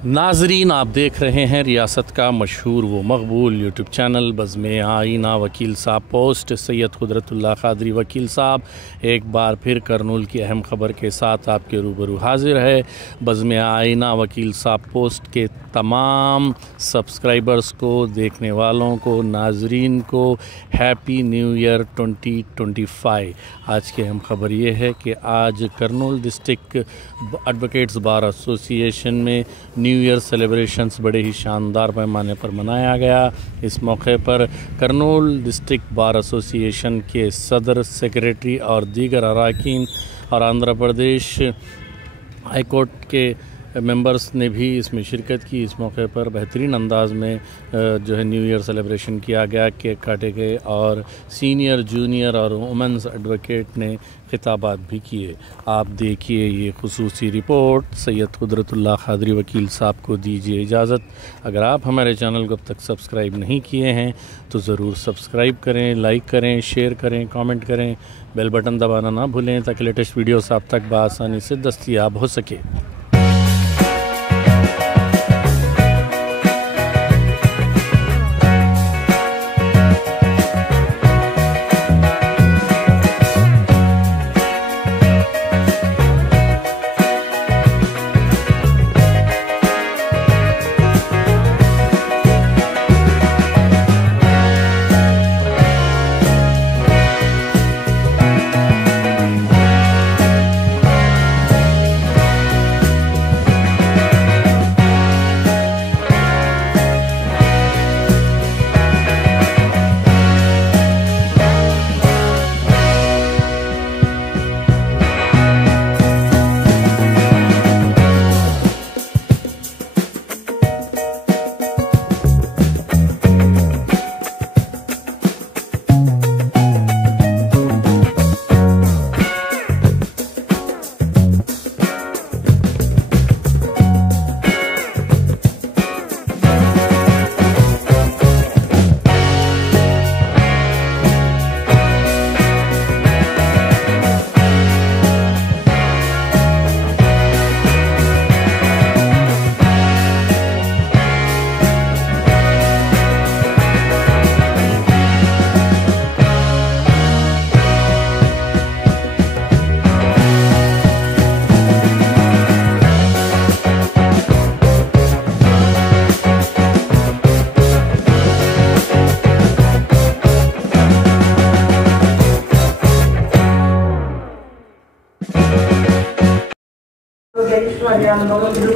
नाजरीन, आप देख रहे हैं रियासत का मशहूर व मकबूल यूट्यूब चैनल बज़्म आईना। वकील साहब पोस्ट सैयद कुदरतुल्लाह क़ादरी वकील साहब एक बार फिर करनूल की अहम ख़बर के साथ आपके रूबरू हाजिर है। बज़्म आईना वकील साहब पोस्ट के तमाम सब्सक्राइबर्स को, देखने वालों को, नाजरीन को हैप्पी न्यू ईयर 2025। आज की अहम ख़बर ये है कि आज Kurnool district advocates bar association में न्यू ईयर सेलिब्रेशंस बड़े ही शानदार पैमाने पर मनाया गया। इस मौके पर करनूल डिस्ट्रिक्ट बार एसोसिएशन के सदर, सेक्रेटरी और दीगर अरकान और आंध्र प्रदेश हाई कोर्ट के मेंबर्स ने भी इसमें शिरकत की। इस मौके पर बेहतरीन अंदाज में जो है न्यू ईयर सेलिब्रेशन किया गया, केक काटे गए और सीनियर, जूनियर और वुमेंस एडवोकेट ने खिताबात भी किए। आप देखिए ये खुसूसी रिपोर्ट। सैयद कुदरतुल्लाह क़ादरी वकील साहब को दीजिए इजाज़त। अगर आप हमारे चैनल को अब तक सब्सक्राइब नहीं किए हैं तो ज़रूर सब्सक्राइब करें, लाइक करें, शेयर करें, कमेंट करें, बेल बटन दबाना ना भूलें ताकि लेटेस्ट वीडियोस आप तक बआसानी से दस्तयाब हो सके।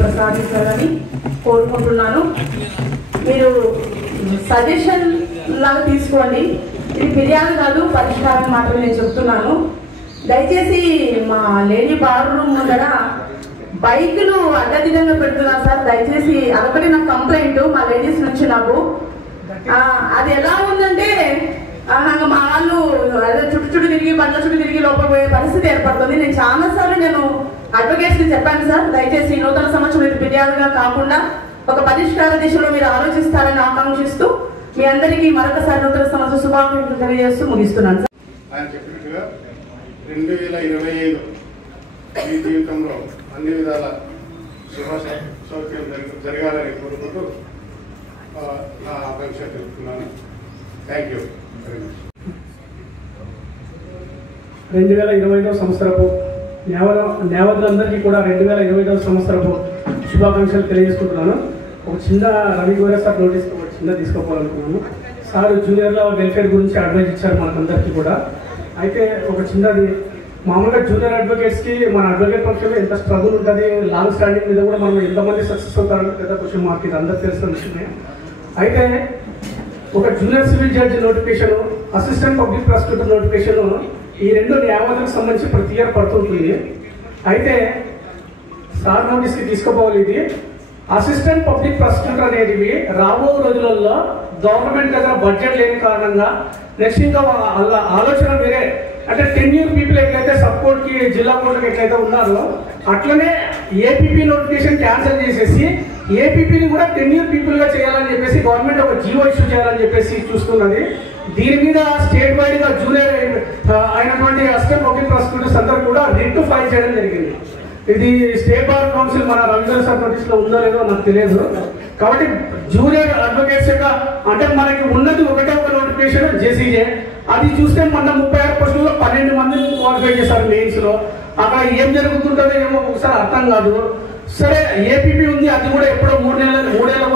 ప్రసాదిస్తారని కోరుకుంటున్నాను. మీరు సజెషన్ లాగా తీసుకోండి. ఇది ఫిర్యాదు కాదు, పరిష్కారం మాత్రమే నేను చెప్తున్నాను. దయచేసి మా లేడీ బార్ రూమ్ ముందర బైకులు అడ్డదిడ్డంగా పెడుతున్నారు సార్. దయచేసి అదొకటి నాకు కంప్లైంట్ మా లేడీస్ నుంచి నాకు. అది ఎలా ఉందంటే నాకు మా వాళ్ళు చుట్టూ తిరిగి, బండ్ల చుట్టూ తిరిగి లోపల పోయే పరిస్థితి ఏర్పడుతుంది. నేను చాలాసార్లు నేను అడ్వకేట్స్ కి చెప్పాను సార్, దయచేసి నూతన సంవత్సరం ఇది ఫిర్యాదుగా కాకుండా ఒక పరిష్కార దిశలో మీరు ఆలోచిస్తారని ఆకాంక్షిస్తూ మీ అందరికీ మరొకసారి నూతన సంవత్సర శుభాకాంక్షలు తెలియజేస్తూ ముగిస్తున్నాను సార్. ఆయన చెప్పినట్టుగా 2025 మీ జీవితంలో అన్ని విధాల శుభ సౌఖ్యం జరగాలని కోరుకుంటూ నా ఆకాంక్ష తెలుపుతున్నాను. Thank you very much. 2025 సంవత్సరపు న్యాయవాదులందరికీ కూడా 2025 సంవత్సరపు శుభాకాంక్షలు తెలియజేసుకుంటున్నాను. ఒక చిన్న రవి గోరే సార్ నోటీస్ చిన్న తీసుకోవాలనుకున్నాను. సార్ జూనియర్ల వెల్ఫేర్ గురించి అడ్వైజ్ ఇచ్చారు మనకందరికీ కూడా. అయితే ఒక చిన్నది, మామూలుగా జూనియర్ అడ్వకేట్స్కి మన అడ్వకేట్ పక్షంలో ఎంత స్ట్రగుల్ ఉంటుంది, లాంగ్ స్టాండింగ్ మీద కూడా మనం ఎంతమంది సక్సెస్ అవుతారంటే పెద్ద క్వశ్చన్ మార్క్. ఇది అందరికీ తెలిసిన విషయమే. అయితే ఒక junior civil judge notification, assistant public prosecutor notification, ఈ రెండు న్యాయవాదులకు సంబంధించి ప్రతి ఇయర్ పడుతుంటుంది. అయితే సార్ నోటీస్కి తీసుకోపోవాలి. ఇది అసిస్టెంట్ పబ్లిక్ ప్రాసిక్యూటర్ అనేటివి రాబో రోజులలో గవర్నమెంట్ దగ్గర బడ్జెట్ లేని కారణంగా నెక్స్ట్ ఇంకా ఆలోచన వేరే, అంటే టెన్యూర్ పీపుల్ ఎట్లయితే సబ్ కోర్టుకి, జిల్లా కోర్టుకి ఎట్లయితే ఉన్నారో అట్లనే ఏపీపీ నోటిఫికేషన్ క్యాన్సిల్ చేసేసి ఏపీపీని కూడా టెన్యూర్ పీపుల్గా చేయాలని చెప్పేసి గవర్నమెంట్ ఒక జీవో ఇష్యూ చేయాలని చెప్పేసి చూస్తున్నది. దీని మీద స్టేట్ వైడ్ గా జూనియర్ అయినటువంటి అసిస్టెంట్ పబ్లిక్ ప్రాసిక్యూటర్స్ అందరూ కూడా రిట్ ఫైల్ చేయడం జరిగింది. ఇది స్టేట్ బార్ కౌన్సిల్ మన రవీంద్ర సార్ నోటీస్ లో ఉందో లేదో నాకు తెలియదు. కాబట్టి జూనియర్ అడ్వకేట్స్ యొక్క అంటే మనకి ఉన్నది ఒకటే ఒక నోటిఫికేషన్ జేసీజే. అది చూస్తే మన 36 పోస్టుల్లో 12 మందిని క్వాలిఫై చేశారు మెయిన్స్ లో. అక్కడ ఏం జరుగుతుంటుందో ఏమో ఒకసారి అర్థం కాదు. సరే ఏపీపీ ఉంది, అది కూడా ఎప్పుడో 3 ఏళ్ళకు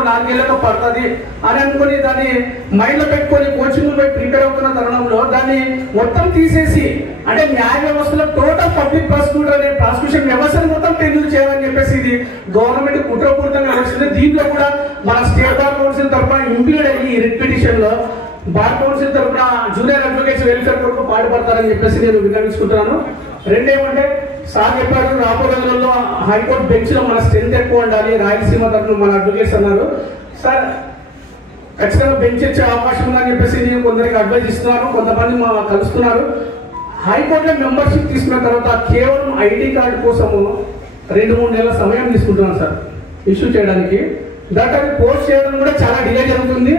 4 ఏళ్ళకు పడుతుంది అని అనుకుని దాన్ని మైండ్ లో పెట్టుకొని కోచింగ్ పోయి ప్రిపేర్ అవుతున్న తరుణంలో దాన్ని మొత్తం తీసేసి అంటే న్యాయ వ్యవస్థలో టోటల్ పబ్లిక్ ప్రాసిక్యూటర్ అనే ప్రాసిక్యూషన్ వ్యవస్థను మొత్తం టెండర్ చేయాలని చెప్పేసి ఇది గవర్నమెంట్ కుట్రపూరితంగా వస్తుంది. దీంట్లో కూడా మన స్టేట్ బార్ కౌన్సిల్ తరఫున ఇంక్లూడ్ అయ్యి రిట్ పిటిషన్ లో బార్ కౌన్సిల్ తరఫున జూనియర్ అడ్వకేట్స్ వెల్ఫేర్ కొరకు పాటుపడతారని చెప్పేసి నేను విన్నవించుకుంటున్నాను. రెండేమంటే సార్ చెప్పారు రాబో రోజులలో హైకోర్టు బెంచ్ లో మన స్ట్రెంత్ ఎక్కువ ఉండాలి, రాయలసీమ తరఫున మన అడ్వకేట్స్ అన్నారు. సార్ ఖచ్చితంగా బెంచ్ ఇచ్చే అవకాశం ఉందని చెప్పేసి నేను కొందరికి అడ్వైజ్ ఇస్తున్నాను, కొంతమంది కలుస్తున్నారు. హైకోర్టులో మెంబర్షిప్ తీసుకున్న తర్వాత కేవలం ఐడి కార్డు కోసము 2-3 నెలల సమయం తీసుకుంటున్నాను సార్ ఇష్యూ చేయడానికి. దాంట్లో పోస్ట్ చేయడం కూడా చాలా డిలే జరుగుతుంది.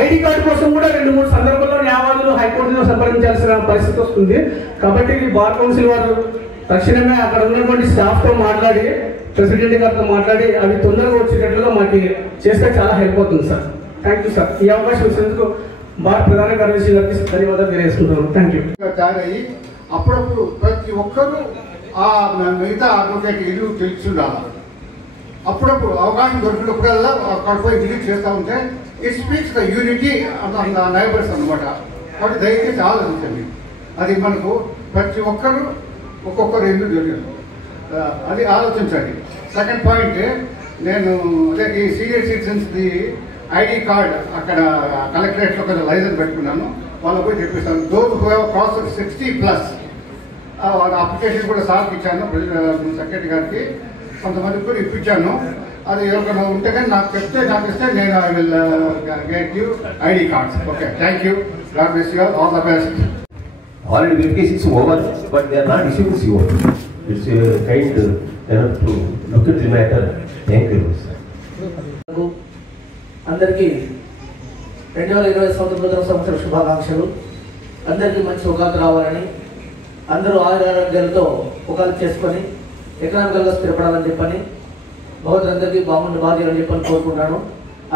ఐడి కార్డు కోసం కూడా 2-3 సందర్భాల్లో న్యాయవాదులు హైకోర్టులో సంప్రదించాల్సిన పరిస్థితి వస్తుంది. కాబట్టి బార్ కౌన్సిల్ వారు తక్షణమే అక్కడ ఉన్నటువంటి స్టాఫ్ తో మాట్లాడి ప్రెసిడెంట్ గారితో మాట్లాడి అవి తొందరగా వచ్చేటట్లుగా మాకు చేస్తే చాలా హెల్ప్ అవుతుంది సార్. Thank you sir. ఈ అవకాశం ఇచ్చినందుకు బార్ ప్రధాన కార్యదర్శి గారికి ధన్యవాదాలు తెలియజేసుకుంటున్నాను. Thank you. తయారయ్యి అప్పుడప్పుడు ప్రతి ఒక్కరూ ఆ మిగతా అడ్వకేట్ ఇల్లు తెలుసుండాలి. అప్పుడప్పుడు అవకాశం దొరికినప్పుడల్లా అక్కడ పోయి విజిట్ చేస్తూ ఉంటే it speaks the unity neighbours అనమాట. కాబట్టి దయచేసి ఆలోచించండి. అది మనకు ప్రతి ఒక్కరు ఒక్కొక్కరు ఎందుకు జరిగింది అది ఆలోచించండి. సెకండ్ పాయింట్, నేను అదే ఈ సీనియర్ సిటిజన్స్ది ఐడి కార్డ్ అక్కడ కలెక్టరేట్లో కొంచెం లైసెన్స్ పెట్టుకున్నాను, వాళ్ళకి పోయి తెప్పిస్తాను. దోస్ హూ హ్యావ్ క్రాస్డ్ 60+ వాళ్ళ అప్లికేషన్ కూడా సార్కి ఇచ్చాను, సెక్రటరీ గారికి, కొంతమందికి కూడా ఇప్పించాను. అది ఎవరికైనా ఉంటే కానీ నాకు చెప్తే నాకు ఇస్తే నేను I will get you ID cards. Okay, thank you. God bless you all the best. Already verification is over, but they are not issued CO. It's kind enough to look at the matter. Thank you, sir. అందరికీ 2020 సంవత్సర శుభాకాంక్షలు. అందరికీ మంచి ఉగాది రావాలని, అందరూ ఆరోగ్యాలతో ఉగాది చేసుకొని ఎకనామికల్గా స్థిరపడాలని చెప్పని భగవంతులందరికీ బాధ్యతని చెప్పని కోరుకుంటున్నాను.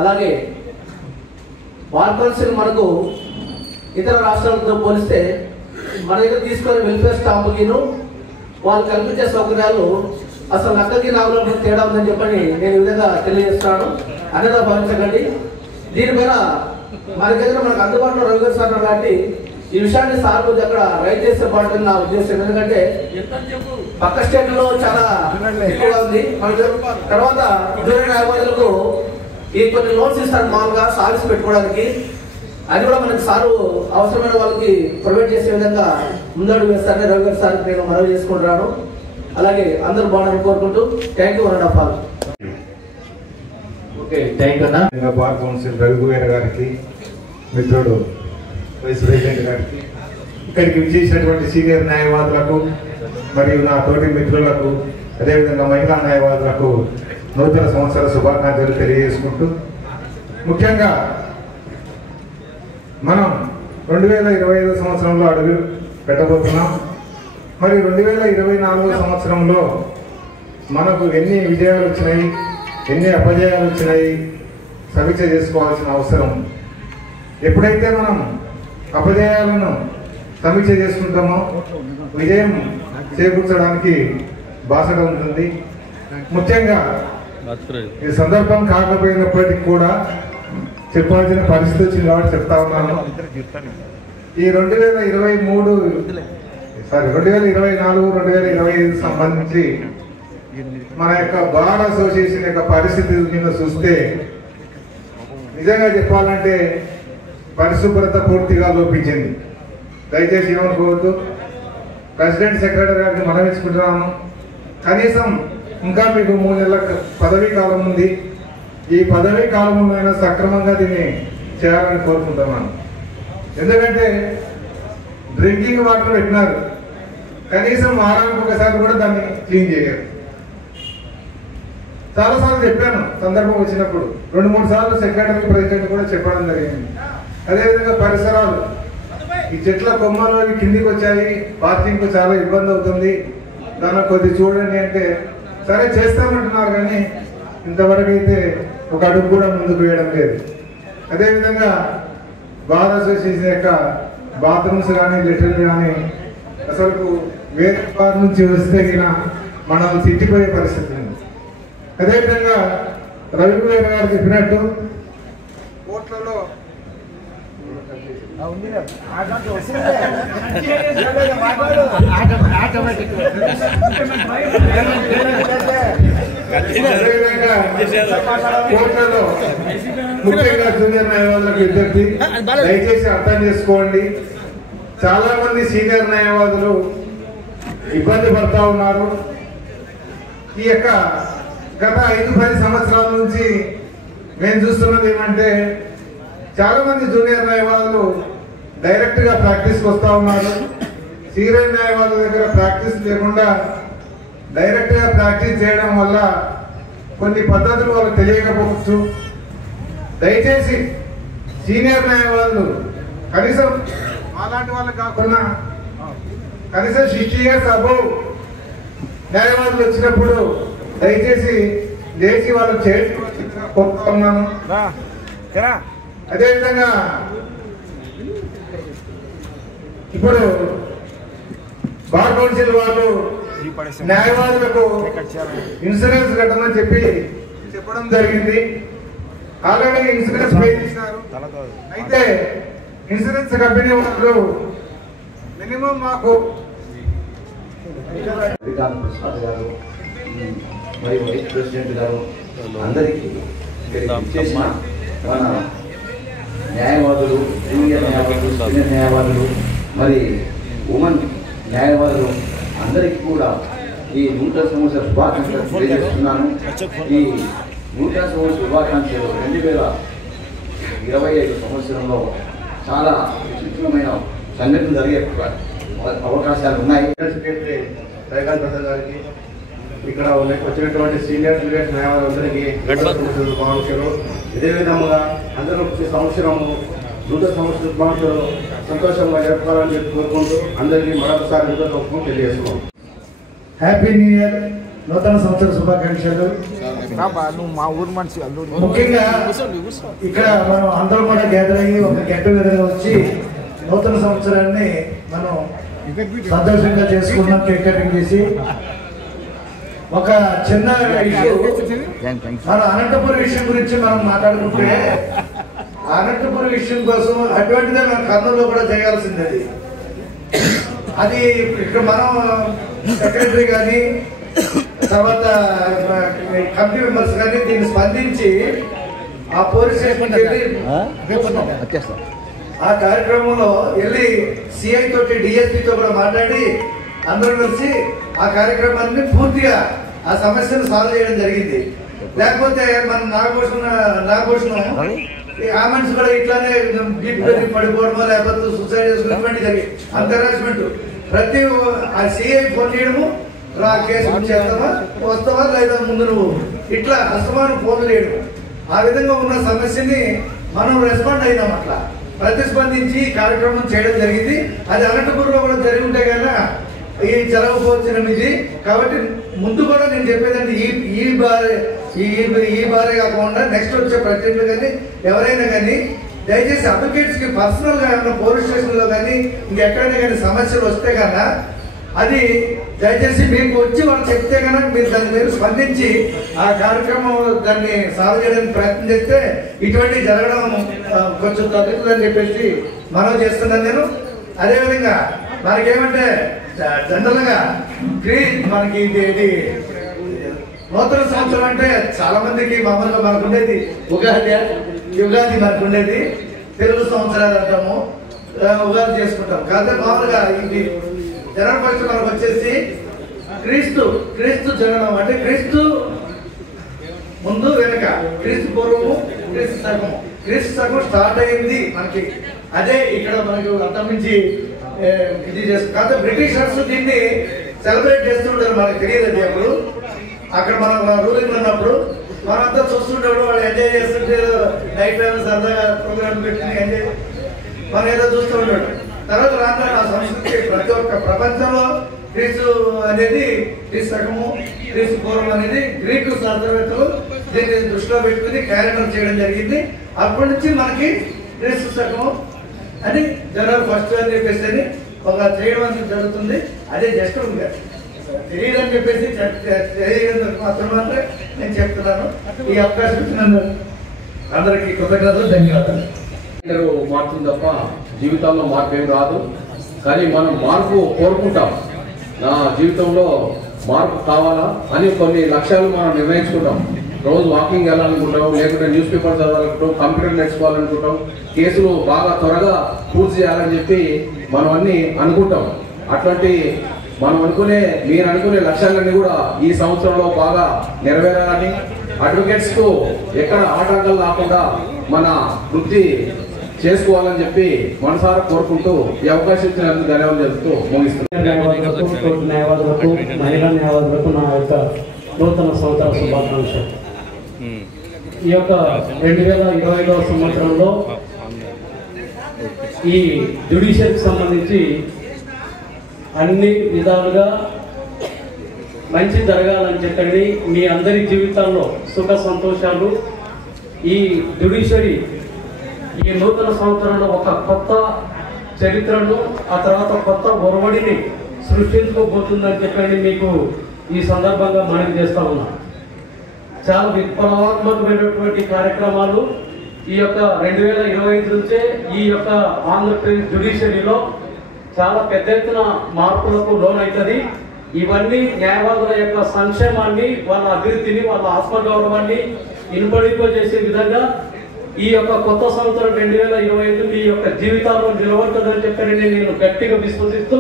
అలాగే బార్ కౌన్సిల్ మనకు ఇతర రాష్ట్రాలతో పోలిస్తే మన దగ్గర తీసుకొని వెల్ఫేర్ స్టాఫ్కిను వాళ్ళు కల్పించే సౌకర్యాలు అసలు నక్కకి నాగులో తేడా ఉందని చెప్పని నేను ఈ విధంగా తెలియజేస్తున్నాను. అన్నదా భావించకండి. దీనిపైన మన దగ్గర మనకు అందుబాటులో రవి సార్ కాబట్టి ఈ విషయాన్ని సార్ కొద్దిగా అక్కడ రైట్ చేస్తే బాగుంటుంది నా ఉద్దేశం. ఎందుకంటే పక్క స్టేట్లో చాలా ఎక్కువగా ఉంది. తర్వాత జూనియర్ న్యాయవాదులకు ఈ కొన్ని లోన్స్ ఇస్తారు మామూలుగా సార్స్ పెట్టుకోవడానికి. అది కూడా మనకి సారు అవసరమైన వాళ్ళకి ప్రొవైడ్ చేసే విధంగా ముందడుగు వేస్తారని రవి గారు సార్ నేను మనవి చేసుకుంటున్నాను. అలాగే అందరూ బాగున్నారని కోరుకుంటూ thank you 1.5 hours. Okay, thank you అన్న. బార్ కౌన్సిల్ రఘువీర గారికి, మిత్రుడు వైస్ ప్రెసిడెంట్ గారికి, ఇక్కడికి విచ్చేసినటువంటి సీనియర్ న్యాయవాదులకు మరియు నా తోటి మిత్రులకు, అదేవిధంగా మహిళా న్యాయవాదులకు నూతన సంవత్సర శుభాకాంక్షలు తెలియజేసుకుంటూ, ముఖ్యంగా మనం 2025 సంవత్సరంలో అడుగు పెట్టబోతున్నాం. మరి 2024 సంవత్సరంలో మనకు ఎన్ని విజయాలు వచ్చినాయి, ఎన్ని అపజయాలు వచ్చినాయి సమీక్ష చేసుకోవాల్సిన అవసరం. ఎప్పుడైతే మనం అపజయాలను సమీక్ష చేసుకుంటామో విజయం చేకూర్చడానికి బాసట ఉంటుంది. ముఖ్యంగా ఈ సందర్భం కాకపోయినప్పటికీ కూడా చెప్పాల్సిన పరిస్థితి వచ్చింది కాబట్టి చెప్తా ఉన్నాను. ఈ 2024, 2025 సంబంధించి మన యొక్క బార్ అసోసియేషన్ యొక్క పరిస్థితి మీద చూస్తే నిజంగా చెప్పాలంటే పరిశుభ్రత పూర్తిగా లోపించింది. దయచేసి ఏమనుకోవద్దు. ప్రెసిడెంట్ సెక్రటరీ గారిని మనవించుకుంటున్నాను, కనీసం ఇంకా మీకు 3 నెలల పదవీ కాలం ఉంది. ఈ పదవీ కాలంలో అయినా సక్రమంగా దీన్ని చేయాలని కోరుకుంటున్నాను. ఎందుకంటే డ్రింకింగ్ వాటర్ పెట్టినారు, కనీసం వారానికి ఒకసారి కూడా దాన్ని క్లీన్ చేయరు. చాలాసార్లు చెప్పాను, సందర్భం వచ్చినప్పుడు 2-3 సార్లు సెక్రటరీ ప్రెసిడెంట్ కూడా చెప్పడం జరిగింది. అదేవిధంగా పరిసరాలు, ఈ చెట్ల కొమ్మలు అవి కిందికి వచ్చాయి, పార్కింగ్ చాలా ఇబ్బంది అవుతుంది. దాన్ని కొద్ది చూడండి అంటే సరే చేస్తామంటున్నారు, కానీ ఇంతవరకు అయితే ఒక అడుగు కూడా ముందుకు వేయడం లేదు. అదేవిధంగా బార్ అసోసియేషన్ యొక్క బాత్రూమ్స్ కానీ లెటర్లు కానీ అసలు వేరే బార్ నుంచి వస్తే మనం తిట్టిపోయే పరిస్థితి ఉంది. అదేవిధంగా రవికుమార్ గారు చెప్పినట్టు కోట్లలో కోట్లలో ముఖ్యంగా జూనియర్ న్యాయవాదులకు విజ్ఞప్తి, దయచేసి అర్థం చేసుకోండి. చాలా మంది సీనియర్ న్యాయవాదులు ఇబ్బంది పడతా ఉన్నారు. ఈ యొక్క గత 5-10 సంవత్సరాల నుంచి మేము చూస్తున్నది ఏమంటే చాలా మంది జూనియర్ న్యాయవాదులు డైరెక్ట్ గా ప్రాక్టీస్కి వస్తూ ఉన్నారు. సీనియర్ న్యాయవాదుల దగ్గర ప్రాక్టీస్ లేకుండా డైరెక్ట్ గా ప్రాక్టీస్ చేయడం వల్ల కొన్ని పద్ధతులు వాళ్ళకి తెలియకపోవచ్చు. దయచేసి సీనియర్ న్యాయవాదులు కనీసం అలాంటి వాళ్ళకి కాకుండా కనీసం 60 years అబౌవ్ న్యాయవాదులు వచ్చినప్పుడు దయచేసి లేచి వాళ్ళు కోరుతున్నాను. అదేవిధంగా ఇప్పుడు బార్ కౌన్సిల్ వాళ్ళు న్యాయవాదులకు ఇన్సూరెన్స్ కట్టమని చెప్పడం జరిగింది. ఆల్రెడీ ఇన్సూరెన్స్ పే చేసినారు. అయితే ఇన్సూరెన్స్ కంపెనీ వాళ్ళు మినిమం మాకు ప్రసాద్ గారు మరియు వైస్ ప్రెసిడెంట్ గారు అందరికీ చేసిన మన న్యాయవాదులు, జూనియర్ న్యాయవాదులు, సీనియర్ న్యాయవాదులు, మరి ఉమెన్ న్యాయవాదులు అందరికీ కూడా ఈ నూతన సంవత్సర శుభాకాంక్షలు తెలియజేస్తున్నాను. ఈ నూతన సంవత్సర శుభాకాంక్షలు 2025 సంవత్సరంలో చాలా విచిత్రమైన సంఘటనలు జరిగే అవకాశాలు ఉన్నాయి. సెక్రటరీ శ్రీకాంత్ ప్రసాద్ గారికి, ఇక్కడ వచ్చినటువంటి సీనియర్ జూనియర్ న్యాయవాదులందరికీ శుభాకాంక్షలు. ఇదే విధంగా అందరూ సంవత్సరము నూతన సంవత్సర శుభాకాంక్షలు సంతోషంగా జరుపుకోవాలని చెప్పి కోరుకుంటూ అందరికీ మరొకసారి నూతన తెలియజేస్తున్నాం. హ్యాపీ న్యూ ఇయర్, నూతన సంవత్సర శుభాకాంక్షలు. ముఖ్యంగా ఇక్కడ మనం అందరం కూడా గ్యాదర్ అయ్యి ఒక గెట్ టుగెదర్ వచ్చి నూతన సంవత్సరాన్ని మనం సంతోషంగా చేసుకున్నాం. కేక్ కటింగ్ చేసి ఒక చిన్న ఇష్యూ, మన అనంతపురం విషయం గురించి మనం మాట్లాడుకుంటే అనంతపురం విషయం కోసం అటువంటిదే మన కర్నూలులో కూడా చేయాల్సింది. అది ఇక్కడ మనం సెక్రటరీ కానీ తర్వాత కమిటీ మెంబర్స్ కానీ దీన్ని స్పందించి ఆ పోలీస్ స్టేషన్ వెళ్ళి ఆ కార్యక్రమంలో వెళ్ళి సిఐ తోటి డిఎస్పీతో కూడా మాట్లాడి అందరూ కలిసి ఆ కార్యక్రమాన్ని పూర్తిగా ఆ సమస్యను సాల్వ్ చేయడం జరిగింది. లేకపోతే మన నాగభూషణం ఆ మనిషి కూడా ఇట్లానే పడిపోవడమో లేకపోతే సూసైడ్ చేసుకున్నటువంటి జరిగింది. అంత హెరాస్మెంట్ ప్రతి ఆ సిఐ ఫోన్ చేయడము, రా కేసు చేస్తావా వస్తావా లేదా ముందు నువ్వు ఇట్లా అసమానం ఫోన్లు చేయడం. ఆ విధంగా ఉన్న సమస్యని మనం రెస్పాండ్ అయినాం. అట్లా ప్రతిస్పందించి కార్యక్రమం చేయడం జరిగింది. అది అనంతపురంలో కూడా జరిగి ఉంటే కన్నా ఈ జరగకపోవచ్చిన ఇది. కాబట్టి ముందు కూడా నేను చెప్పేదండి, ఈ బారే కాకుండా నెక్స్ట్ వచ్చే ప్రెసిడెంట్లు కానీ ఎవరైనా కానీ దయచేసి అడ్వకేట్స్ కి పర్సనల్ గా ఏమైనా పోలీస్ స్టేషన్ లో కానీ ఇంకెక్కడైనా కానీ సమస్యలు వస్తే కన్నా అది దయచేసి మీకు వచ్చి వాళ్ళు చెప్తే కనుక మీరు దాన్ని మీరు స్పందించి ఆ కార్యక్రమం దాన్ని సాల్వ్ చేయడానికి ప్రయత్నం చేస్తే ఇటువంటి జరగడం కొంచెం తగ్గుతుందని చెప్పేసి మనం చేస్తున్నాను నేను. అదేవిధంగా మనకేమంటే జనరల్ గా మనకి ఇది నూతన సంవత్సరం అంటే చాలా మందికి మామూలుగా మనకు ఉండేది ఉగాది మనకు ఉండేది. తెలుగు సంవత్సరాలు అంటాము, ఉగాది చేసుకుంటాం. కాకపోతే మామూలుగా ఇది జనవరి 1 మనకు వచ్చేసి క్రీస్తు జననం అంటే క్రీస్తు ముందు వెనుక, క్రీస్తు పూర్వము క్రీస్తు సగం స్టార్ట్ అయింది మనకి. అదే ఇక్కడ మనకు అంతమించి ఇది చేస్తుంది. కాకపోతే బ్రిటిషర్స్ దీన్ని సెలబ్రేట్ చేస్తుంటారు, మనకు తెలియదు. అప్పుడు అక్కడ మనం రూలింగ్ ఉన్నప్పుడు మనంతా చూస్తుంటాడు, వాళ్ళు ఎంజాయ్ చేస్తుంటే నైట్ టైం సరదాగా ప్రోగ్రామ్ పెట్టుకుని ఎంజాయ్ మనం ఏదో చూస్తూ ఉంటాడు. తర్వాత రాను ఆ సంస్కృతి ప్రతి ఒక్క ప్రపంచంలో క్రీస్తు అనేది క్రీస్తు శకము క్రీస్తు పూర్వం అనేది గ్రీకు శాస్త్రవేత్తలు దీన్ని దృష్టిలో పెట్టుకుని క్యాలెండర్ చేయడం జరిగింది. అప్పటి నుంచి మనకి క్రీస్తు శకము అని జనవరి 1 అని చెప్పేసి ఒక చేయడం అనేది జరుగుతుంది. అదే జస్ట్ తెలియదని చెప్పేసి తెలియదు మాత్రమే నేను చెప్తున్నాను. ఈ అవకాశం ఇచ్చినందుకు అందరికీ కృతజ్ఞతలు, ధన్యవాదాలు. మారుతుంది తప్ప జీవితంలో మార్పు ఏం రాదు. కానీ మనం మార్పు కోరుకుంటాం. నా జీవితంలో మార్పు కావాలా అని కొన్ని లక్ష్యాలు మనం నిర్ణయించుకుంటాం. రోజు వాకింగ్ వెళ్ళాలనుకుంటాం, లేకుంటే న్యూస్ పేపర్ చదవాలనుకుంటాం, కంప్యూటర్ నేర్చుకోవాలనుకుంటాం, కేసులు బాగా త్వరగా పూర్తి చేయాలని చెప్పి మనం అన్ని అనుకుంటాం. అట్లాంటి మనం మీరు అనుకునే లక్ష్యాలన్నీ కూడా ఈ సంవత్సరంలో బాగా నెరవేరాలని, అడ్వకేట్స్ కు ఎక్కడ ఆటంకాలు రాకుండా మన వృత్తి చేసుకోవాలని చెప్పి మనసారా కోరుకుంటూ ఈ అవకాశం ఇచ్చినందుకు ధన్యవాదాలు చెప్తూ ముగిస్తున్నాను. న్యాయవాదులకు, మహిళా న్యాయవాదులకు నా యొక్క నూతన సంవత్సర శుభాకాంక్షలు. ఈ యొక్క 2025వ సంవత్సరంలో ఈ జ్యుడిషియరీకి సంబంధించి అన్ని విధాలుగా మంచి జరగాలని చెప్పండి. మీ అందరి జీవితాల్లో సుఖ సంతోషాలు. ఈ జ్యుడిషియరీ ఈ నూతన సంవత్సరంలో ఒక కొత్త చరిత్రను, ఆ తర్వాత కొత్త ఒరవడిని సృష్టించుకోబోతుందని చెప్పండి మీకు ఈ సందర్భంగా మనవి చేస్తా ఉన్నాం. చాలా విప్లవాత్మకమైనటువంటి కార్యక్రమాలు ఈ యొక్క 2025 నుంచే ఈ యొక్క ఆంధ్రప్రదేశ్ జ్యుడిషియరీలో చాలా పెద్ద ఎత్తున మార్పులకు లోనవుతుంది. ఇవన్నీ న్యాయవాదుల యొక్క సంక్షేమాన్ని, వాళ్ళ అభివృద్ధిని, వాళ్ళ ఆత్మగౌరవాన్ని ఇనుపడింపజేసే విధంగా ఈ యొక్క కొత్త సంవత్సరం 2025 మీ యొక్క జీవితాల్లో నిలబడుతుందని చెప్పని నేను గట్టిగా విశ్వసిస్తూ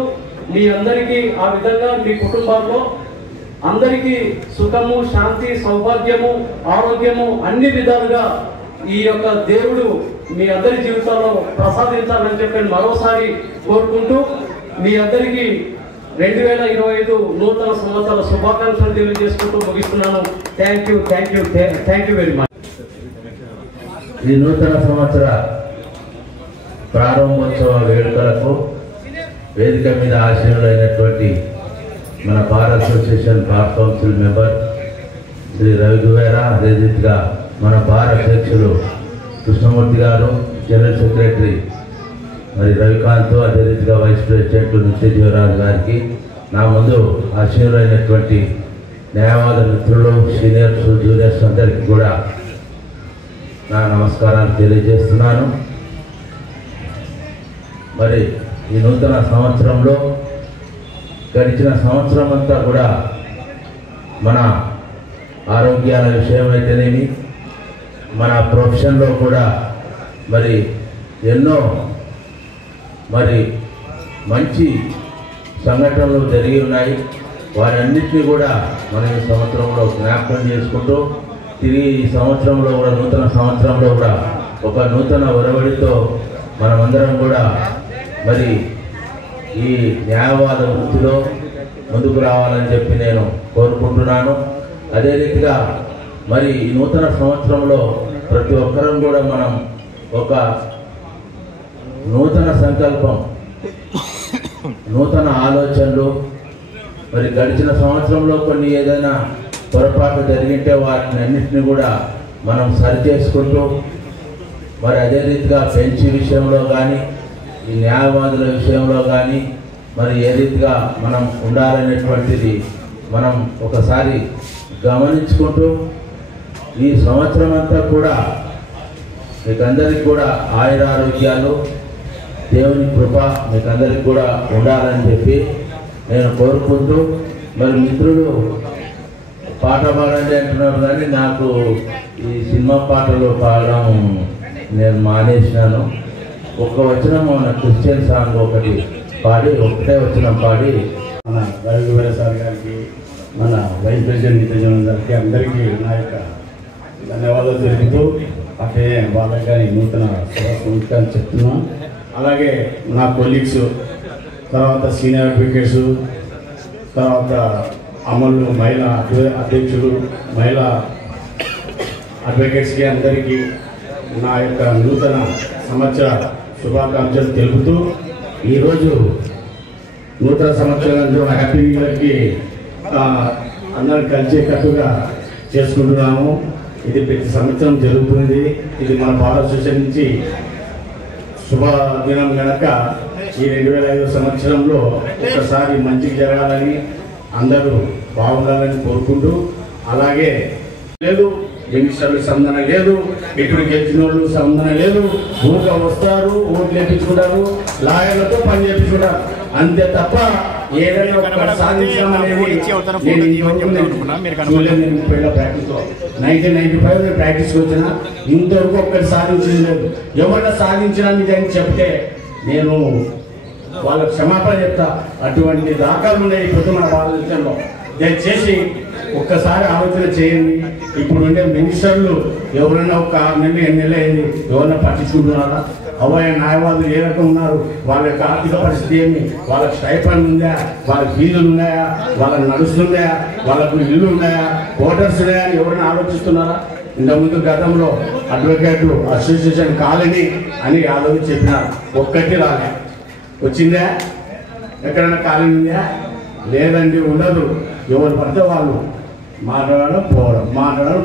మీ అందరికీ ఆ విధంగా మీ కుటుంబాల్లో అందరికీ సుఖము, శాంతి, సౌభాగ్యము, ఆరోగ్యము అన్ని విధాలుగా ఈ యొక్క దేవుడు మీ అందరి జీవితాల్లో ప్రసాదించాలని చెప్పి మరోసారి కోరుకుంటూ మీ అందరికీ 2025 నూతన సంవత్సర శుభాకాంక్షలు తెలియజేసుకుంటూ ముగిస్తున్నాను. Thank you very much. ఈ నూతన సంవత్సర ప్రారంభోత్సవ వేడుకలకు వేదిక మీద ఆశీనులైనటువంటి మన bar association bar council member Shri Ravi Guevara, అదే రీతిగా మన బార్ అధ్యక్షులు కృష్ణమూర్తి గారు, జనరల్ సెక్రటరీ మరి రవికాంత్, అదే రీతిగా వైస్ ప్రెసిడెంట్ నిత్యజీవరాజు గారికి, నా ముందు ఆశీనులైనటువంటి న్యాయవాద మిత్రులు, సీనియర్స్, జూనియర్స్ అందరికీ కూడా నా నమస్కారాలు తెలియజేస్తున్నాను. మరి ఈ నూతన సంవత్సరంలో గడిచిన సంవత్సరం అంతా కూడా మన ఆరోగ్యాల విషయం అయితేనేమి, మన ప్రొఫెషన్లో కూడా మరి ఎన్నో మరి మంచి సంఘటనలు జరిగి ఉన్నాయి. వారన్నింటినీ కూడా మనం ఈ సంవత్సరంలో జ్ఞాపకం చేసుకుంటూ తిరిగి ఈ సంవత్సరంలో కూడా నూతన సంవత్సరంలో కూడా ఒక నూతన ఒరవడితో మనమందరం కూడా మరి ఈ న్యాయవాద వృత్తిలో ముందుకు రావాలని చెప్పి నేను కోరుకుంటున్నాను. అదే రీతిగా మరి ఈ నూతన సంవత్సరంలో ప్రతి ఒక్కరం కూడా మనం ఒక నూతన సంకల్పం, నూతన ఆలోచనలు, మరి గడిచిన సంవత్సరంలో కొన్ని ఏదైనా పొరపాటు జరిగింటే వాటిని అన్నింటినీ కూడా మనం సరిచేసుకుంటూ మరి అదే రీతిగా బెంచ్ విషయంలో కానీ, ఈ న్యాయవాదుల విషయంలో కానీ మరి ఏ రీతిగా మనం ఉండాలనేటువంటిది మనం ఒకసారి గమనించుకుంటూ ఈ సంవత్సరం అంతా కూడా మీకందరికి కూడా ఆయురారోగ్యాలు, దేవుని కృప మీకందరికి కూడా ఉండాలని చెప్పి నేను కోరుకుంటూ, మరి మిత్రులు పాట పాడండి అంటున్నారు కానీ నాకు ఈ సినిమా పాటలు పాడడం నేను మానేసినాను. ఒక్క వచనం మన క్రిస్టియన్ సాంగ్ ఒకటి పాడి, ఒకటే వచనం పాడి మన రవి గువేరా సార్ గారికి, మన వైస్ ప్రెసిడెంట్ నిత్యజీవన్ గారికి అందరికీ నా యొక్క ధన్యవాదాలు తెలుపుతూ అటే వాళ్ళకి కానీ నూతన సంవత్సరాన్ని చెప్తున్నాను. అలాగే నా కొలీగ్స్, తర్వాత సీనియర్ అడ్వకేట్స్, తర్వాత అమలు మహిళా అధ్యక్షులు, మహిళా అడ్వకేట్స్కి అందరికీ నా యొక్క నూతన సంవత్సర శుభాకాంక్షలు తెలుపుతూ ఈరోజు నూతన సంవత్సరంలో హ్యాపీ న్యూ ఇయర్కి అందరం కలిసేటట్టుగా చేసుకుంటున్నాము. ఇది ప్రతి సంవత్సరం జరుగుతుంది. ఇది మన భారత అసోసియేషన్ నుంచి శుభదినం కనుక ఈ 2005 సంవత్సరంలో ఒకసారి మంచిగా జరగాలని అందరూ బాగుండాలని కోరుకుంటూ, అలాగే లేదు యంగ్స్టర్లు సంబంధం లేదు, ఇప్పుడు గెలిచిన వాళ్ళు సంబంధం లేదు, ఊరిగా వస్తారు, ఓట్లు వేయించుకుంటారు, లాయర్లతో పని చేయించుకుంటారు అంతే తప్ప ఏదైనా ఒక సాధించడం అనేది 1995 ప్రాక్టీస్కి వచ్చిన ఇంతవరకు ఒక్కటి సాధించింది లేదు. ఎవరైనా సాధించడానికి అని చెప్తే నేను వాళ్ళకి క్షమాపణ చెప్తా. అటువంటి దాఖలు ఉన్నాయి ఇప్పుడు మన భారతదేశంలో. దయచేసి ఒక్కసారి ఆలోచన చేయండి. ఇప్పుడు ఉండే మినిస్టర్లు ఎవరైనా ఒక 6 నెలలు 8 నెలలు అయింది, ఎవరైనా పట్టించుకుంటున్నారా? అవయ న్యాయవాదులు ఏ రకం ఉన్నారు, వాళ్ళ యొక్క ఆర్థిక పరిస్థితి ఏమి, వాళ్ళకి స్టైఫండ్ ఉందా, వాళ్ళకి ఫీజులు ఉన్నాయా, వాళ్ళకి నడుస్తున్నాయా, వాళ్ళకు ఇల్లు ఉన్నాయా, ఓటర్స్ ఉన్నాయా అని ఎవరైనా ఆలోచిస్తున్నారా? ఇంతకుముందు గతంలో అడ్వకేట్లు అసోసియేషన్ కాలనీ అని ఆలోచన చెప్పినారు, ఒక్కటి రాలే. వచ్చిందా? ఎక్కడైనా కాలనీ ఉందా? లేదండి, ఉండదు. ఎవరు పడితే వాళ్ళు మాట్లాడడం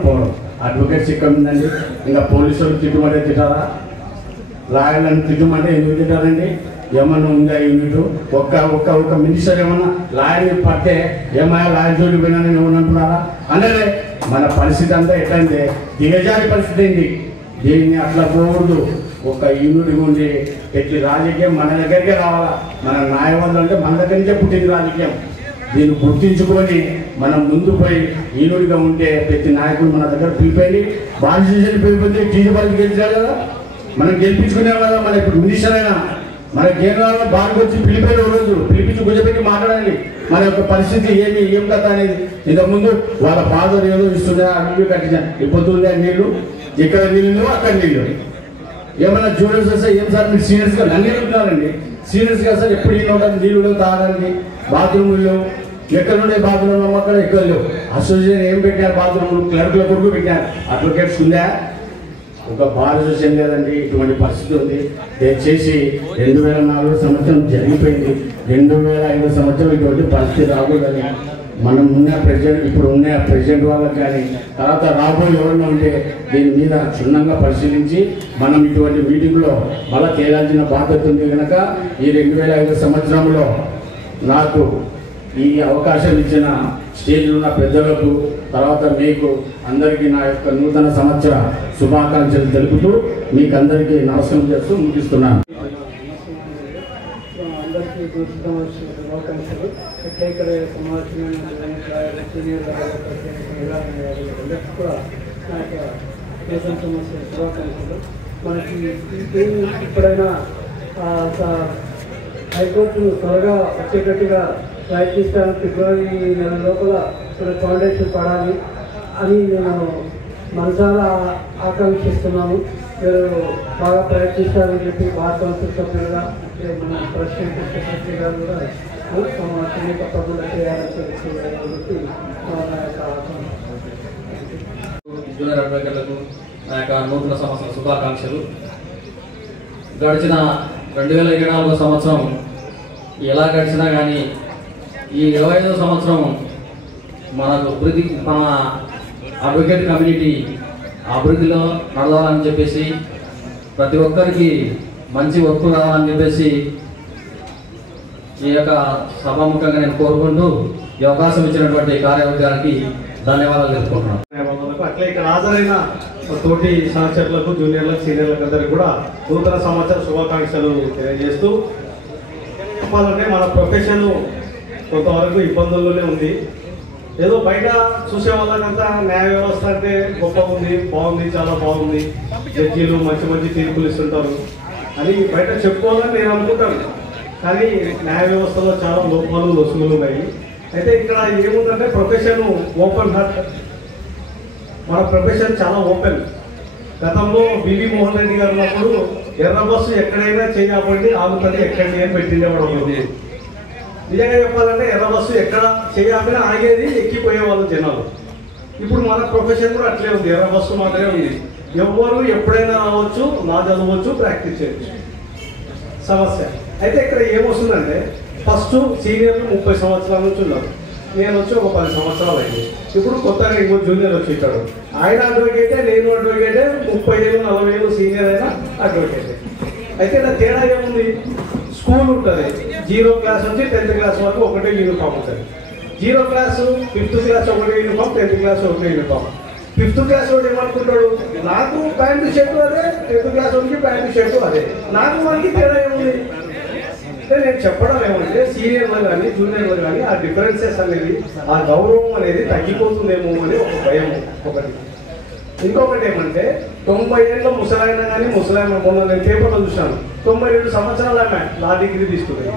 పోవడం. అడ్వకేట్స్ ఇక్కడ ఉందండి. ఇంకా పోలీసులు తిట్టుమంటే తిట్టారా? లాయర్లను తిట్టమంటే ఎందుకు తిట్టారండి? ఏమన్నా ఉందా యూనిట్? ఒక్క మినిస్టర్ ఏమన్నా లాయర్ని పడితే ఏమన్నా లాయర్ జోలికి పోయినానని ఏమన్నా అంటున్నారా? అనలే. మన పరిస్థితి అంతా ఎట్లంటే దిగజారి పరిస్థితి ఏంటి. దీన్ని అట్లా పోకూడదు. ఒక యూనిట్ ఉండి ప్రతి రాజకీయం మన దగ్గరికే రావాలా. మన న్యాయవాదులు అంటే మన దగ్గర నుంచే పుట్టింది రాజకీయం. దీన్ని గుర్తించుకొని మనం ముందు పోయి యూనిట్గా ఉంటే ప్రతి నాయకుడు మన దగ్గర పిలిపోయింది. భారతదేశాన్ని పిలిపోతే టీజీపల్లికి గెలిచారు కదా, మనం గెలిపించుకునేవాళ్ళం కదా. మన ఇప్పుడు మినిస్టర్ అయినా మన కేంద్రంలో బాగా వచ్చి పిలిపోయిన రోజు పిలిపించి కూర్చోబెట్టి మాట్లాడాలి మన యొక్క పరిస్థితి ఏం కథ అనేది. ఇంతకుముందు వాళ్ళ ఫాదర్ ఏదో ఇస్తుందా అవి కట్టించా, ఇప్పుడు నీళ్ళు ఇక్కడ నీళ్ళు అక్కడ నీళ్ళు. ఏమన్నా జూనియర్స్ వస్తే ఏం సార్ మీరు సీనియర్స్గా నన్ను ఉంటారండి. సీనియర్స్గా సార్ ఎప్పుడు ఏం ఉంటుంది, నీళ్ళు తాగడానికి బాత్రూములు ఎక్కడ ఉండే బాత్రూమ్ అక్కడ ఎక్కడ లేవు. అసోసియేషన్ ఏం పెట్టారు? బాత్రూములు క్లర్క్ల కొరకు పెట్టారు. అడ్వకేట్స్ ఉందా? ఒక బార్ అసోసియేషన్ లేదండి. ఇటువంటి పరిస్థితి ఉంది. దయచేసి 2004 సంవత్సరం జరిగిపోయింది. 2005 సంవత్సరం ఇటువంటి పరిస్థితి రాకూడదని మనం ఇప్పుడు ఉన్న ప్రెసిడెంట్ వాళ్ళకి కానీ తర్వాత రాబోయే ఎవరైనా ఉంటే దీని మీద క్షుణ్ణంగా పరిశీలించి మనం ఇటువంటి మీటింగ్లో మళ్ళా తేలాల్సిన బాధ్యత ఉంది కనుక ఈ 2005 సంవత్సరంలో నాకు ఈ అవకాశం ఇచ్చిన స్టేజ్లో ఉన్న పెద్దలకు తర్వాత మీకు అందరికీ నా యొక్క నూతన సంవత్సర శుభాకాంక్షలు తెలుపుతూ మీకు అందరికీ నమస్కారం చేస్తూ ముగిస్తున్నాను. శుభాకాంక్షలు. ఎట్లా ఇక్కడ సమాజంలో కూడా నా యొక్క దేశం సమస్య శుభాకాంక్షలు. మనకి ఇప్పుడైనా హైకోర్టు త్వరగా వచ్చేటట్టుగా ప్రయత్నిస్తాను. ఫిబ్రవరి నెల లోపల ఫౌండేషన్ పడాలి అని నేను మనసారా ఆకాంక్షిస్తున్నాను. మీరు బాగా ప్రయత్నిస్తారని చెప్పి భారత సంస్థ సభ్యులుగా మన ప్రెసిడెంట్ సెక్రటరీ గారు కూడా తప్పకుండా చేయాలని చెప్పి నా యొక్క జూనియర్ అడ్వకేట్లకు నా యొక్క నూతన సంవత్సర శుభాకాంక్షలు. గడిచిన 2024 సంవత్సరం ఎలా గడిచినా కానీ ఈ 25వ సంవత్సరం మనకు మన అడ్వకేట్ కమ్యూనిటీ అభివృద్ధిలో నడవాలని చెప్పేసి ప్రతి ఒక్కరికి మంచి వర్క్ రావాలని చెప్పేసి ఈ యొక్క సభాముఖంగా నేను కోరుకుంటూ ఈ అవకాశం ఇచ్చినటువంటి కార్యవర్గానికి ధన్యవాదాలు తెలుపుకుంటున్నాను. అట్లా ఇక్కడ హాజరైన తోటి సహచరులకు జూనియర్లకు సీనియర్లకు అందరికీ కూడా నూతన సంవత్సర శుభాకాంక్షలు తెలియజేస్తూ చెప్పాలంటే మన ప్రొఫెషన్ కొంతవరకు ఇబ్బందుల్లోనే ఉంది. ఏదో బయట చూసే వాళ్ళకంతా న్యాయ వ్యవస్థ అంటే గొప్ప ఉంది, బాగుంది, చాలా బాగుంది, జడ్జీలు మంచి మంచి తీర్పులు ఇస్తుంటారు అని బయట చెప్పుకోవాలని నేను అనుకుంటాను. కానీ న్యాయ వ్యవస్థలో చాలా లోపాలు లొసుగులు ఉన్నాయి. అయితే ఇక్కడ ఏముందంటే ప్రొఫెషన్ ఓపెన్ హార్ట్. మన ప్రొఫెషన్ చాలా ఓపెన్. గతంలో బివి మోహన్ రెడ్డి గారు ఉన్నప్పుడు ఎర్ర బస్సు ఎక్కడైనా చేయబడి ఆగుతుంది ఎక్కడి అని పెట్టిండేవాడు ఒకటి. నిజంగా చెప్పాలంటే ఎర్ర బస్సు ఎక్కడ చేయాలని ఆగేది, ఎక్కిపోయేవాళ్ళు జనాలు. ఇప్పుడు మన ప్రొఫెషన్ కూడా అట్లే ఉంది, ఎర్ర బస్సు మాత్రమే ఉంది. ఎవరు ఎప్పుడైనా రావచ్చు, నా చదవచ్చు, ప్రాక్టీస్ చేయవచ్చు. సమస్య అయితే ఇక్కడ ఏమొస్తుందంటే ఫస్ట్ సీనియర్లు 30 సంవత్సరాల నుంచి ఉన్నారు, నేను వచ్చి ఒక 10 సంవత్సరాలు అయింది. ఇప్పుడు కొత్తగా ఇంకో జూనియర్ వచ్చి ఇచ్చాడు. ఆయన అడ్వకేటే, నేను అడ్వకేటే, 30 ఏళ్ళు 40 ఏళ్ళు సీనియర్ అయినా అడ్వకేటే. అయితే నా తేడా ఏముంది, స్కూల్ ఉంటుంది, 0 క్లాస్ నుంచి 10th క్లాస్ వరకు ఒకటే యూనిఫామ్ ఉంటుంది. 0 క్లాస్ 5th క్లాస్ ఒకటే యూనిఫామ్, 10th క్లాస్ ఒకటే యూనిఫామ్. 5th క్లాస్ వాడు ఏమనుకుంటాడు, నాకు ప్యాంటు షర్టు అదే, 10th క్లాస్ వాడికి ప్యాంటు షర్టు అదే, నాకు మనకి తేడా ఏముంది అంటే నేను చెప్పడం ఏమంటే సీనియర్లు కానీ జూనియర్లు కానీ ఆ డిఫరెన్సెస్ అనేది, ఆ గౌరవం అనేది తగ్గిపోతుందేమో అని ఒక భయం ఒకటి. ఇంకొకటి ఏమంటే 90 ఏళ్ళ ముసలాయన కానీ ముసలాయన, మొన్న నేను పేపర్లో చూసాను, 92 సంవత్సరాలు ఆమె లా డిగ్రీ తీసుకుంది,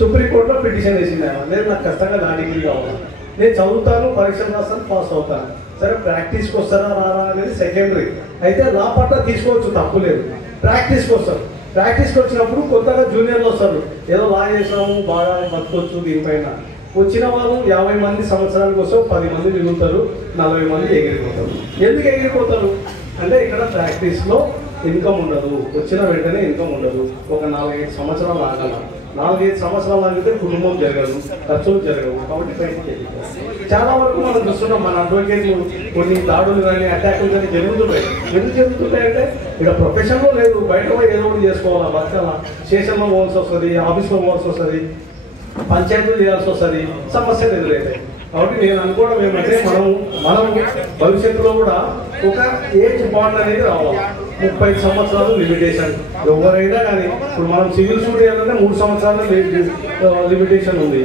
సుప్రీంకోర్టులో పిటిషన్ వేసింది ఆమె, లేదు నాకు ఖచ్చితంగా లా డిగ్రీ కావాలి, నేను చదువుతాను, పరీక్షలు రాస్తాను, పాస్ అవుతాను. సరే ప్రాక్టీస్కి వస్తారా రారా అనేది సెకండరీ, అయితే లా పట్ల తీసుకోవచ్చు, తప్పు లేదు. ప్రాక్టీస్కి వస్తారు, ప్రాక్టీస్కి వచ్చినప్పుడు కొత్తగా జూనియర్లు వస్తారు, ఏదో లా చేసాము బాగా బతకొచ్చు దీనిపైన. వచ్చిన వాళ్ళు 50 మంది సంవత్సరానికి వస్తే 10 మంది మిగులుతారు, 40 మంది ఎగిరిపోతారు. ఎందుకు ఎగిరిపోతారు అంటే ఇక్కడ ప్రాక్టీస్లో ఇన్కమ్ ఉండదు, వచ్చిన వెంటనే ఇన్కమ్ ఉండదు. ఒక 4-5 సంవత్సరాలు ఆగాల, 4-5 సంవత్సరాలు ఆగితే కుటుంబం జరగదు, ఖర్చులు జరగవు, కాబట్టి బయటికి వెళ్ళిపోతారు. చాలా వరకు మనం చూస్తున్నాం, మన అడ్వకేట్లు కొన్ని దాడులు కానీ అటాకులు కానీ జరుగుతున్నాయి. ఎందుకు జరుగుతున్నాయంటే ఇక్కడ ప్రొఫెషన్లో లేదు, బయట పోయి ఏదో ఒకటి చేసుకోవాలా, బతకాలా, స్టేషన్లో పోవాల్సి వస్తుంది, ఆఫీస్లో పోవాల్సి వస్తుంది, పంచాయతీలు చేయాల్సి వస్తుంది, సమస్యలు ఎదురవుతాయి. కాబట్టి నేను అనుకోవడం ఏమంటే మనం భవిష్యత్తులో కూడా ఒక ఏజ్ బాండ్ అనేది రావాలి. 30 సంవత్సరాలు లిమిటేషన్ ఎవరైనా కానీ, ఇప్పుడు మనం సివిల్ సూట్ చేయాలంటే 3 సంవత్సరాలు లిమిటేషన్ ఉంది,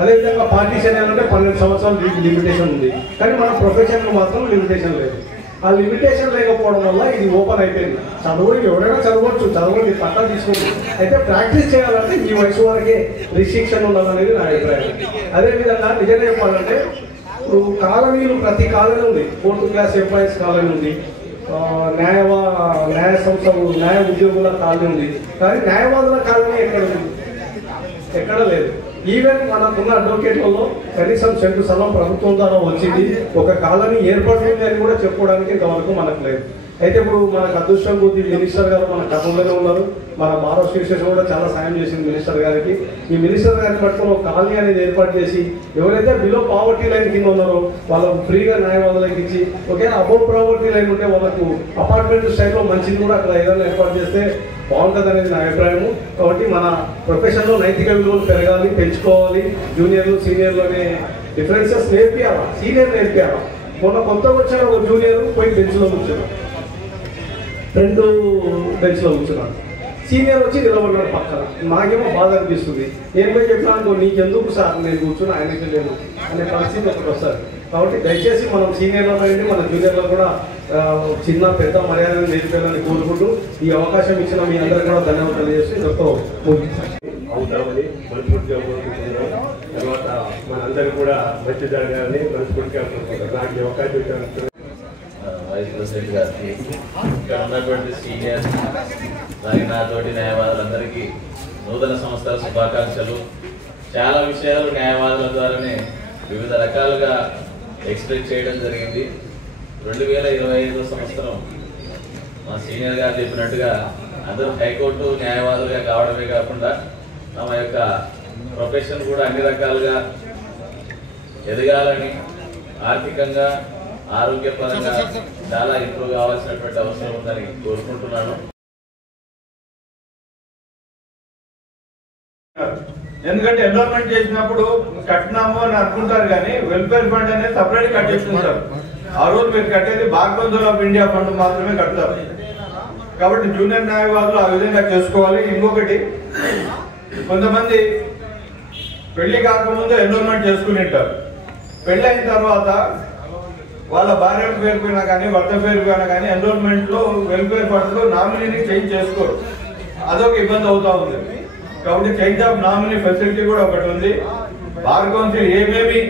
అదేవిధంగా పార్టీషన్ చేయాలంటే 12 సంవత్సరాలు లిమిటేషన్ ఉంది. కానీ మన ప్రొఫెషన్లో మాత్రం లిమిటేషన్ లేదు. ఆ లిమిటేషన్ లేకపోవడం వల్ల ఇది ఓపెన్ అయిపోయింది. చదువు ఎవరైనా చదవచ్చు, చదవండి, పట్టా తీసుకోండి, అయితే ప్రాక్టీస్ చేయాలంటే ఈ వయసు వరకే రిస్ట్రిక్షన్ ఉండాలనేది నా అభిప్రాయం. అదేవిధంగా నిజంగా చెప్పాలంటే ఇప్పుడు కాలనీలు ప్రతి కాలనీ ఉంది, 4th క్లాస్ ఎంప్లాయీస్ కాలనీ ఉంది, న్యాయ సంస్థలు న్యాయ ఉద్యోగుల కాలనీ ఉంది, కానీ న్యాయవాదుల కాలనీ ఎక్కడ ఉంది? ఎక్కడ లేదు. ఈవెన్ మనకున్న అడ్వకేట్లలో కనీసం సెంటు స్థలం ప్రభుత్వం ద్వారా వచ్చింది, ఒక కాలనీ ఏర్పడుతుంది అని కూడా చెప్పుకోవడానికి ఇంతవరకు మనకు లేదు. అయితే ఇప్పుడు మనకు అదృష్టం కొద్ది మినిస్టర్ గారు మన కర్నూలులోనే ఉన్నారు, మన బార్ అసోసియేషన్ కూడా చాలా సాయం చేసింది మినిస్టర్ గారికి. ఈ మినిస్టర్ గారిని పట్టుకుని ఒక కాలనీ అనేది ఏర్పాటు చేసి ఎవరైతే బిలో పావర్టీ లైన్ కింద ఉన్నారో వాళ్ళకు ఫ్రీగా న్యాయవాదులకు ఇచ్చి, ఓకే అబౌవ్ పావర్టీ లైన్ ఉంటే వాళ్ళకు అపార్ట్మెంట్ స్టైల్లో మంచిది కూడా అక్కడ ఏదైనా ఏర్పాటు చేస్తే బాగుంటుంది అనేది నా అభిప్రాయము. కాబట్టి మన ప్రొఫెషన్లో నైతిక విలువలు పెరగాలి, పెంచుకోవాలి. జూనియర్లు సీనియర్లు అనే డిఫరెన్సెస్ నేర్పియాలా, సీనియర్ నేర్పియాలా. మొన్న కొత్తగా వచ్చిన ఒక జూనియర్ పోయి బెంచ్లో కూర్చున్నాడు, ఫ్రంట్ బెంచ్లో కూర్చున్నాడు, సీనియర్ వచ్చి నిలబడ్డాడు పక్కన. నాకేమో బాధ అనిపిస్తుంది, నేను పోయి చెప్పినాను నీకెందుకు సార్ నేను కూర్చుని ఆయనకి లేదు అనే పరిస్థితి ఒకటి వస్తుంది. కాబట్టి దయచేసి మనం సీనియర్లో కంటే మన జూనియర్లో కూడా చిన్న పెద్ద మర్యాదను నేర్పాలని కోరుకుంటూ ఈ అవకాశం ఇచ్చిన మీ అందరికీ కూడా ధన్యవాదాలు తెలియజేసి ఇంతతో అవుతామని మనస్ఫూర్తిగా కోరుకుంటున్నాం. తర్వాత మనందరికీ కూడా మంచి జరగాలని మనస్ఫూర్తిగా కోరుకుంటున్నాం. నాకు ఈ అవకాశం ఇచ్చారు వైస్ ప్రెసిడెంట్ గారికి, ఇక్కడ ఉన్నటువంటి సీనియర్ అలాగే నాతోటి న్యాయవాదులందరికీ నూతన సంవత్సరాల శుభాకాంక్షలు. చాలా విషయాలు న్యాయవాదుల ద్వారానే వివిధ రకాలుగా ఎక్స్ప్రెస్ చేయడం జరిగింది. 2025 సంవత్సరం మా సీనియర్ గారు చెప్పినట్టుగా అందరూ హైకోర్టు న్యాయవాదులుగా కావడమే కాకుండా తమ యొక్క ప్రొఫెషన్ కూడా అన్ని రకాలుగా ఎదగాలని, ఆర్థికంగా ఆరోగ్యపరంగా చాలా ఇంప్రూవ్ కావాల్సినటువంటి అవసరం ఉందని కోరుకుంటున్నాను. ఎందుకంటే ఎన్రోల్మెంట్ చేసినప్పుడు కట్టినాము అని అనుకుంటారు, కానీ వెల్ఫేర్ ఫండ్ అనేది సపరేట్ కట్ చేసుకుంటారు. ఆ రోజు మీరు కట్టేది bar council of India fund మాత్రమే కడతారు. కాబట్టి జూనియర్ న్యాయవాదులు ఆ విధంగా చేసుకోవాలి. ఇంకొకటి, కొంతమంది పెళ్లి కాకముందు ఎన్రోల్మెంట్ చేసుకుని ఉంటారు, పెళ్లి అయిన తర్వాత వాళ్ళ భార్య పేరు పైన కానీ భర్త పేరు పైన కానీ ఎన్రోల్మెంట్ లో వెల్ఫేర్ ఫండ్ లో నామినీని చేంజ్ చేసుకోరు, అదొక ఇబ్బంది అవుతా ఉంది. కాబట్టి చేంజ్ ఆఫ్ నామినీ ఫెసిలిటీ కూడా ఒకటి ఉంది. బార్ కౌన్సిల్ ఏమేమి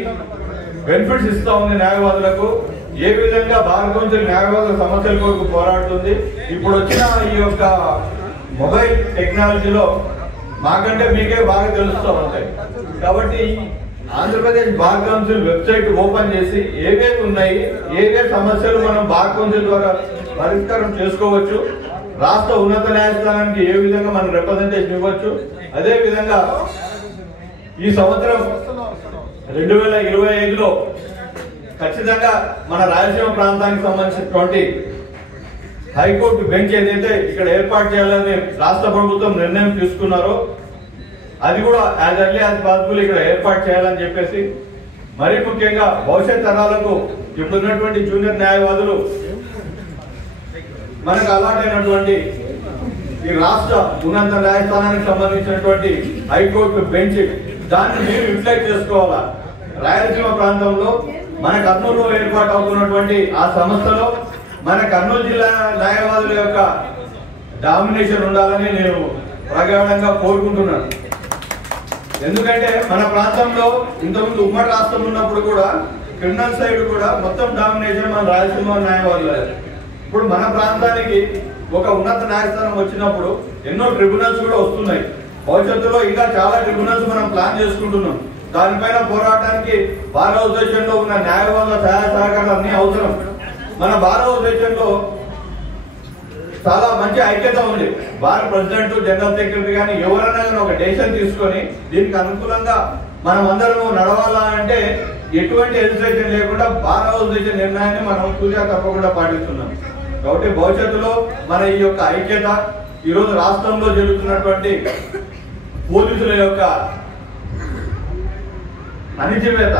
బెనిఫిట్స్ ఇస్తా ఉంది న్యాయవాదులకు, ఏ విధంగా బార్ కౌన్సిల్ న్యాయవాదుల సమస్యల కొరకు పోరాడుతుంది. ఇప్పుడు వచ్చిన ఈ యొక్క మొబైల్ టెక్నాలజీలో మాకంటే మీకే బాగా తెలుస్తూ ఉంటాయి. కాబట్టి Andhra Pradesh bar council website open చేసి ఏవేవి ఉన్నాయి, ఏవే సమస్యలు మనం బార్ కౌన్సిల్ ద్వారా పరిష్కారం చేసుకోవచ్చు, రాష్ట్ర ఉన్నత న్యాయస్థానానికి ఏ విధంగా మనం రిప్రజెంటేషన్ ఇవ్వచ్చు, అదే విధంగా ఈ సంవత్సరం 2025లో ఖచ్చితంగా మన రాయలసీమ ప్రాంతానికి సంబంధించినటువంటి హైకోర్టు బెంచ్ ఏదైతే ఇక్కడ ఏర్పాటు చేయాలని రాష్ట్ర ప్రభుత్వం నిర్ణయం తీసుకున్నారో అది కూడా యాజ్ ఎర్లీ యాజ్ పాసిబుల్ ఇక్కడ ఏర్పాటు చేయాలని చెప్పేసి, మరీ ముఖ్యంగా భవిష్యత్ తరాలకు ఇప్పుడున్నటువంటి జూనియర్ న్యాయవాదులు మనకు అలాట్ అయినటువంటి ఈ రాష్ట్ర ఉన్నత న్యాయస్థానానికి సంబంధించినటువంటి హైకోర్టు బెంచ్ దాన్ని మీరు యూటిలైజ్ చేసుకోవాలా. రాయలసీమ ప్రాంతంలో మన కర్నూలులో ఏర్పాటు అవుతున్నటువంటి ఆ సంస్థలో మన కర్నూలు జిల్లా న్యాయవాదుల యొక్క డామినేషన్ ఉండాలని నేను ప్రగాఢంగా కోరుకుంటున్నాను. ఎందుకంటే మన ప్రాంతంలో ఇంతకుముందు ఉమ్మడి రాష్ట్రం ఉన్నప్పుడు కూడా క్రిమినల్ సైడ్ కూడా మొత్తం డామినేషన్ మన రాయలసీమ న్యాయవాదులు. ఇప్పుడు మన ప్రాంతానికి ఒక ఉన్నత న్యాయస్థానం వచ్చినప్పుడు ఎన్నో ట్రిబ్యునల్స్ కూడా వస్తున్నాయి. భవిష్యత్తులో ఇంకా చాలా ట్రిబ్యునల్స్ మనం ప్లాన్ చేసుకుంటున్నాం. దానిపైన పోరాటానికి బార్ అసోసియేషన్ లో ఉన్న న్యాయవాదుల సహాయ సహకారాలు అన్ని అవసరం. మన బార్ అసోసియేషన్ లో చాలా మంచి ఐక్యత ఉంది. బార్ ప్రెసిడెంట్, జనరల్ సెక్రటరీ కానీ ఎవరైనా కానీ ఒక డెసిషన్ తీసుకొని దీనికి అనుకూలంగా మనం అందరం నడవాలా అంటే ఎటువంటి హెసిటేషన్ లేకుండా బార్ అసోసియేషన్ నిర్ణయాన్ని మనం పూజా తప్పకుండా పాటిస్తున్నాం. కాబట్టి భవిష్యత్తులో మన ఈ యొక్క ఐక్యత ఈరోజు రాష్ట్రంలో జరుగుతున్నటువంటి పోలీసుల యొక్క అణిచివేత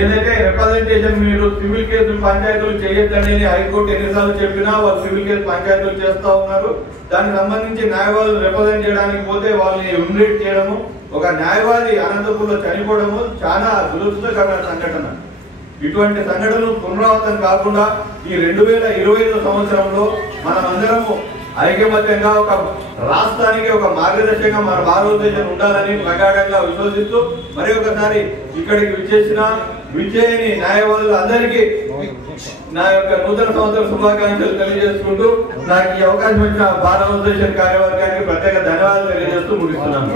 ఏదైతే రిప్రజెంటేషన్ మీరు సివిల్ కేసులు పంచాయతీలు చేయొద్దని హైకోర్టు ఎన్నిసార్లు చెప్పినా వాళ్ళు సివిల్ కేసు పంచాయతీలు చేస్తా ఉన్నారు. దానికి సంబంధించి న్యాయవాదులు రిప్రజెంట్ చేయడానికి పోతే వాళ్ళని హ్యూమిలేట్ చేయడము, ఒక న్యాయవాది అనంతపూర్లో చనిపోవడము చాలా దురదృష్టకరమైన సంఘటన. ఇటువంటి సంఘటనలు పునరావృతం కాకుండా ఈ 2025 సంవత్సరంలో మనమందరము ఐకమత్యంగా ఒక రాష్ట్రానికి ఒక మార్గదర్శకంగా మన భారతదేశం ఉండాలని ప్రగాఢంగా విశ్వసిస్తూ మరి ఒకసారి ఇక్కడికి విచ్చేయని న్యాయవాదులు అందరికీ నా యొక్క నూతన సంవత్సర శుభాకాంక్షలు తెలియజేసుకుంటూ నాకు ఈ అవకాశం ఇచ్చిన భారతదేశం కార్యవర్గానికి ప్రత్యేక ధన్యవాదాలు తెలియజేస్తూ ముగిస్తున్నాను.